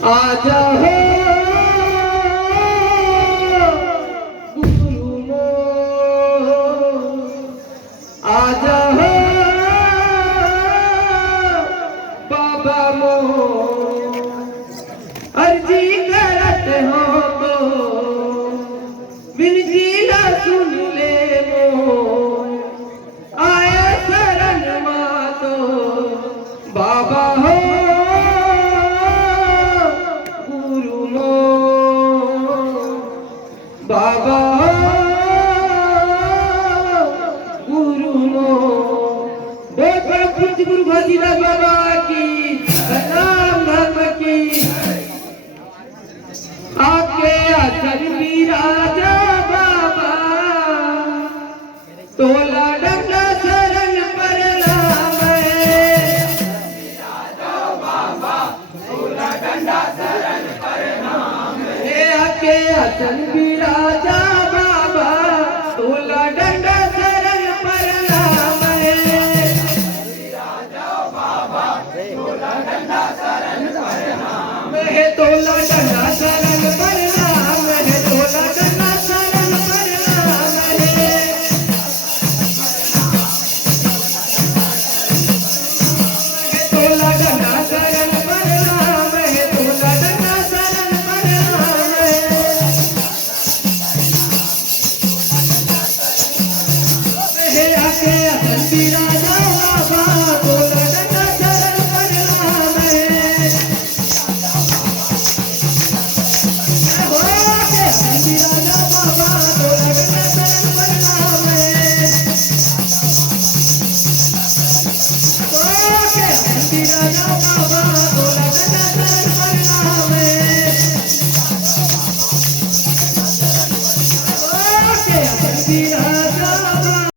आजा हो गुरु मो, आजा हो बाबा मो, अर्जी करत हो तो विनती ला सुन ले मो, आया शरण मा तो बाबा हो गुरु मो, बाबा गुरु मो। बहुत बड़ा पूज्य गुरु घोषीदास बाबा की प्रणाम धर्म की। आके अचल विराजा बाबा, तोला डंडा शरण प्रणाम है। आके अचल विराजा बाबा, तोला डंडा शरण प्रणाम है। है तोला डंडा शरण प्रणाम है, तोला डंडा शरण प्रणाम है। तोला डंडा शरण प्रणाम है, तोला डंडा शरण प्रणाम है। आके अचल विराजा बाबा, तोला डंडा शरण प्रणाम है। विराजा बाबा, तोला डंडा शरण प्रणाम है। विराजा बाबा, तोला डंडा शरण